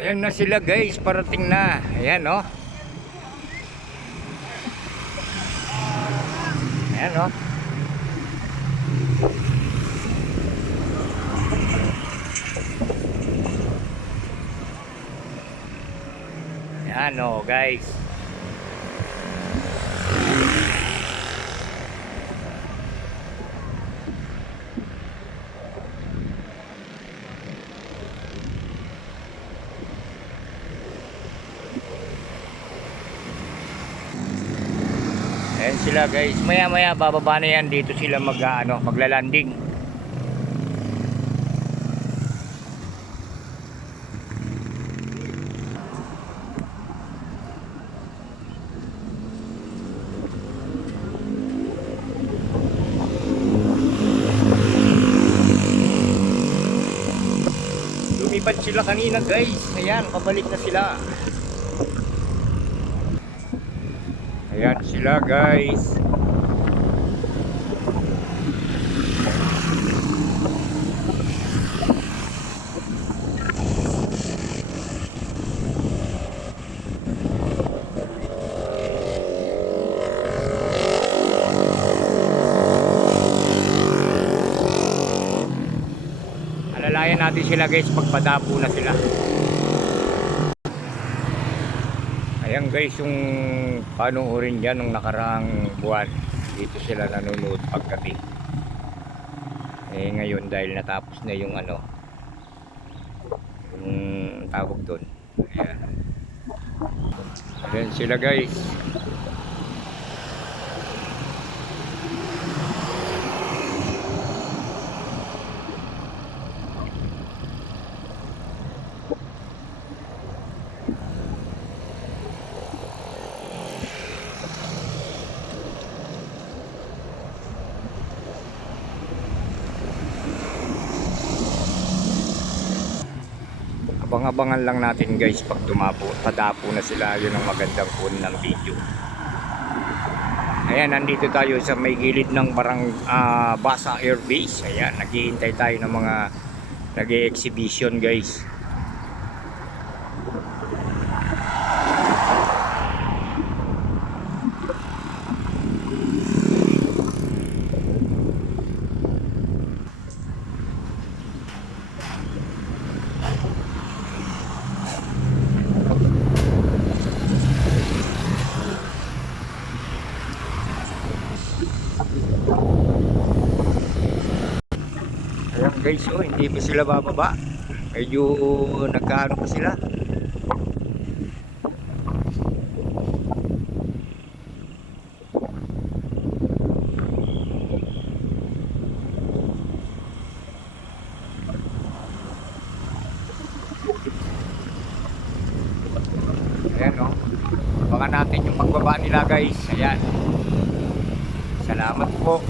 Ayan na sila guys, parating na. Ayan oh. Ayan oh. Ayan oh guys. Ayan sila guys, maya maya bababa na yan, dito sila maglalanding. Lumipad sila kanina guys, ayan pabalik na sila. Ayan sila guys. Alalayan natin sila guys pagpadapo na sila. Ayan guys, yung panoorin dyan nung nakaraang buwan, dito sila nanonood paggabi. Ngayon dahil natapos na yung yung tawag doon. Ayan sila guys. Abang-abangan lang natin guys pag padapo na sila, yun ang magandang kunin ng video. Ayan, nandito tayo sa may gilid ng Basa Air Base. Ayan, naghihintay tayo ng mga nag-e-exhibition guys. Ayan guys, oh, hindi pa sila bababa. Medyo nagkaano pa sila. Ayan oh. Abangan natin yung pagbaba nila guys. Ayan. Salamat po.